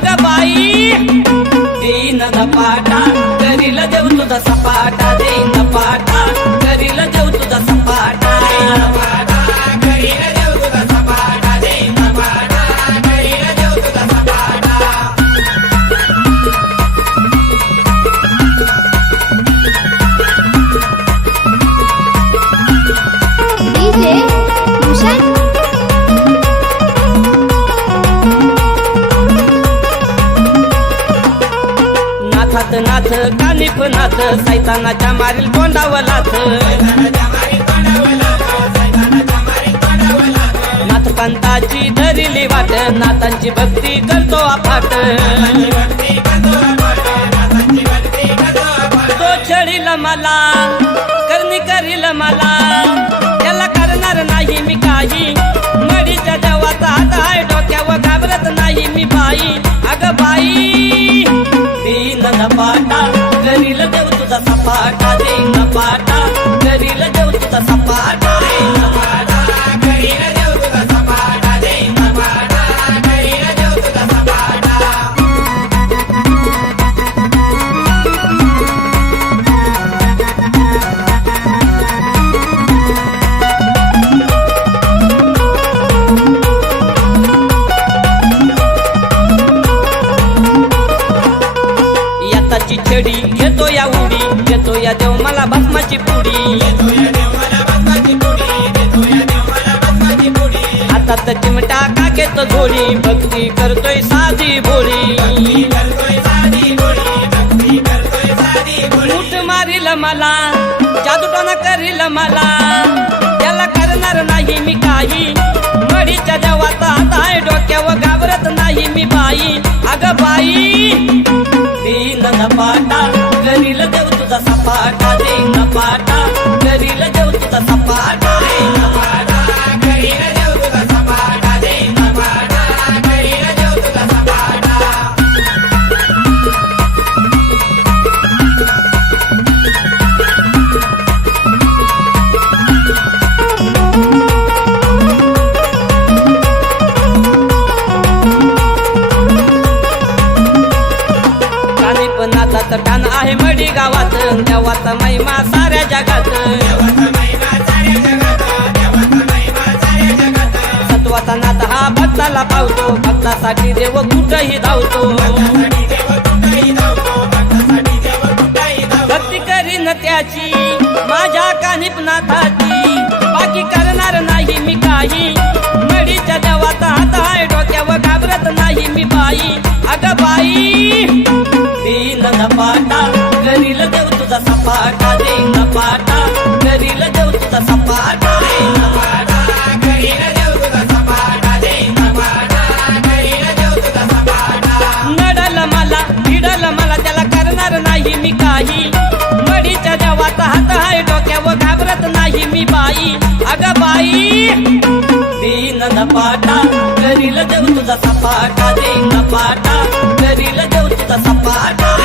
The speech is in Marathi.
अग बाई देईन धपाटा करील देव तुझा सपाटा देईन धपाटा करील देव तुझा सपाटा करील देव तुझा सपाटा देईन धपाटा करील देव तुझा सपाटा डीजे भूषण नाथात नाथ कानिफ नाथ सैतानाच्या मारील तोंडावर लाथ नाथपंताची धरिली वाट नाथांची भक्ती करतो अफाट तो छळील मला करणी करील मला त्याला करणार नाही मी काही मडीच्या देवाचा हात आहे डोक्यावर घाबरत नाही मी बाई अग बाई देईन धपाटा करील देव तुझा सपाटा देईन धपाटा करील देव तुझा सपाटा देईन धपाटा करील देव तुझा सपाटा देईन धपाटा करील देव तुझा सपाटा याताची छडी घेतो या उडी घेतो या देव मला भस्माची पुडी हातात चिमटा का घेतो झोडी भक्ती करतोय साधी भोळी मुठ मारील मला जादूटोना करील मला त्याला करणार नाही मी काही मडीच्या देवाचा हात आहे डोक्यावर घाबरत नाही मी बाई अग बाई देईन धपाटा करील देव तुझा सपाटा देईन धपाटा करील देव तुझा सपाटा देईन धपाटा करील देव तुझा सपाटा देईन धपाटा करील देव तुझा सपाटा नाथाचं ठाण आहे मडी गावात देवाचा महिमा साऱ्या जगात सत्वाचा नाथ हा भक्ताला पावतो भक्तासाठी देव कुठंही धावतो भक्ती करीन त्याची माझ्या कानिफ नाथाची बाकी करणार नाही मी काही मडीच्या देवाचा हात आहे डोक्यावर घाबरत नाही मी बाई अग बाई देईन धपाटा करील देव तुझा सपाटा देईन धपाटा करील देव तुझा सपाटा देईन धपाटा करील देव तुझा सपाटा देईन धपाटा करील देव तुझा सपाटा नडल मला भिडल मला त्याला करणार नाही मी काही मडीच्या देवाचा हात आहे डोक्यावर घाबरत नाही मी बाई अग बाई देईन धपाटा करील देव तुझा सपाटा देईन धपाटा करील देव तुझा सपाटा